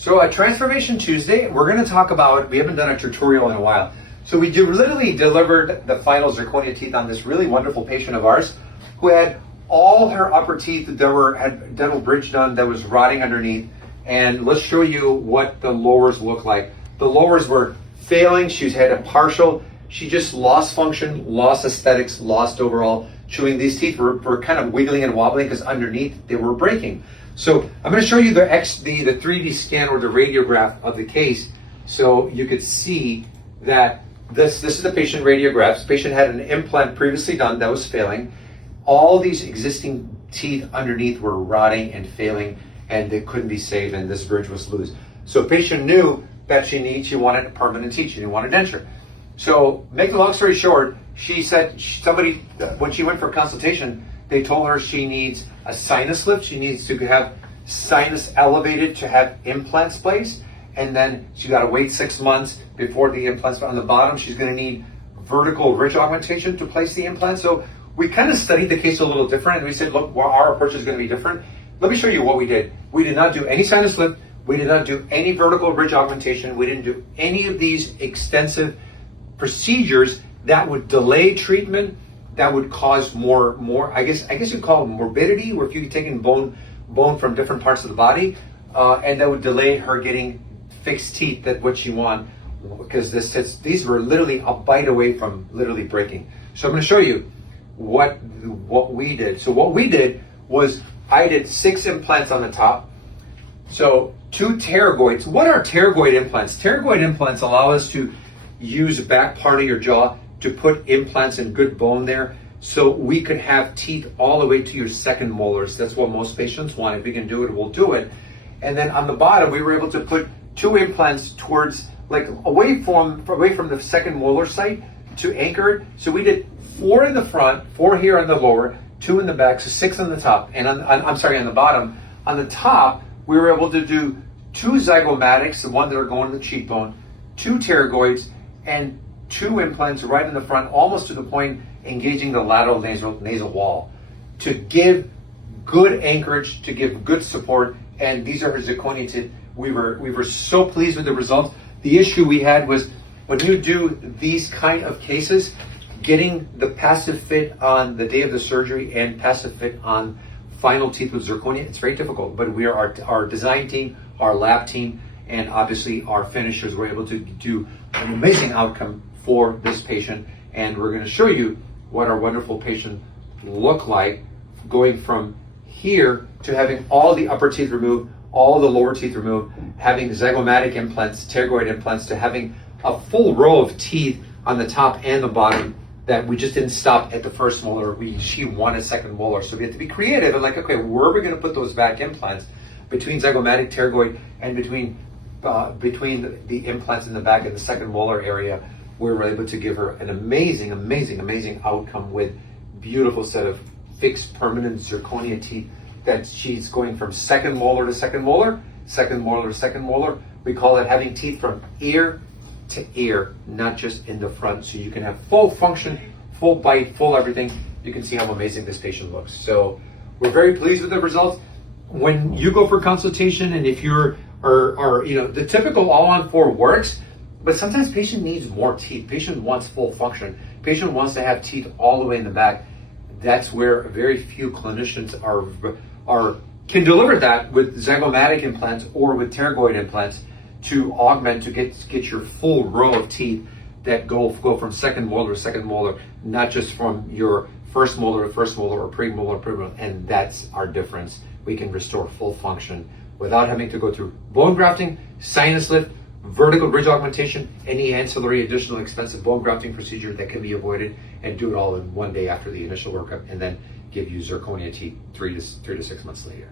So at Transformation Tuesday, we're going to talk about, we haven't done a tutorial in a while. So we literally delivered the final zirconia teeth on this really wonderful patient of ours who had all her upper teeth that had dental bridge done that was rotting underneath. And let's show you what the lowers look like. The lowers were failing. She's had a partial. She just lost function, lost aesthetics, lost overall chewing. These teeth were kind of wiggling and wobbling because underneath they were breaking. So I'm going to show you the 3D scan or the radiograph of the case so you could see that this is the patient radiograph. The patient had an implant previously done that was failing. All these existing teeth underneath were rotting and failing and they couldn't be saved and this bridge was loose. So patient knew that she wanted a permanent teeth. She didn't want a denture. So make the long story short, she said when she went for consultation, they told her she needs a sinus lift. She needs to have sinus elevated to have implants placed. And then she got to wait 6 months before the implants. On the bottom, she's going to need vertical ridge augmentation to place the implant. So we kind of studied the case a little different. And we said, look, well, our approach is going to be different. Let me show you what we did. We did not do any sinus lift. We did not do any vertical ridge augmentation. We didn't do any of these extensive procedures that would delay treatment, that would cause more I guess you'd call it morbidity, where if you're taking bone from different parts of the body, and that would delay her getting fixed teeth, that what she want, because these were literally a bite away from literally breaking. So I'm going to show you what we did. So what we did was I did 6 implants on the top. So 2 pterygoids. What are pterygoid implants? Pterygoid implants allow us to use the back part of your jaw to put implants in good bone there, so we could have teeth all the way to your second molars. That's what most patients want. If we can do it, we'll do it. And then on the bottom, we were able to put 2 implants towards, like, away from the second molar site to anchor it. So we did 4 in the front, 4 here on the lower, 2 in the back, so 6 on the top. And on the bottom. On the top, we were able to do 2 zygomatics, the one that are going to the cheekbone, 2 pterygoids, and 2 implants right in the front, almost to the point engaging the lateral nasal wall, to give good anchorage, to give good support. And these are her zirconia teeth. We were so pleased with the results. The issue we had was when you do these kind of cases, getting the passive fit on the day of the surgery and passive fit on final teeth with zirconia, it's very difficult. But we are our design team, our lab team, and obviously our finishers were able to do an amazing outcome for this patient. And we're going to show you what our wonderful patient looked like, going from here to having all the upper teeth removed, all the lower teeth removed, having zygomatic implants, pterygoid implants, to having a full row of teeth on the top and the bottom, that we just didn't stop at the first molar. She wanted second molar. So we had to be creative and like, okay, where are we going to put those back implants between zygomatic, pterygoid, and between the implants in the back of the second molar area. We were able to give her an amazing outcome with beautiful set of fixed permanent zirconia teeth, that she's going from second molar to second molar, second molar to second molar. We call it having teeth from ear to ear, not just in the front. So you can have full function, full bite, full everything. You can see how amazing this patient looks. So we're very pleased with the results. When you go for consultation, and if you're the typical all-on-4 works, but sometimes patient needs more teeth. Patient wants full function. Patient wants to have teeth all the way in the back. That's where very few clinicians can deliver that with zygomatic implants or with pterygoid implants, to augment, to get your full row of teeth that go from second molar to second molar, not just from your first molar to first molar or premolar to premolar. And that's our difference. We can restore full function without having to go through bone grafting, sinus lift, vertical ridge augmentation, any ancillary additional expensive bone grafting procedure that can be avoided, and do it all in one day after the initial workup, and then give you zirconia teeth 3 to 6 months later.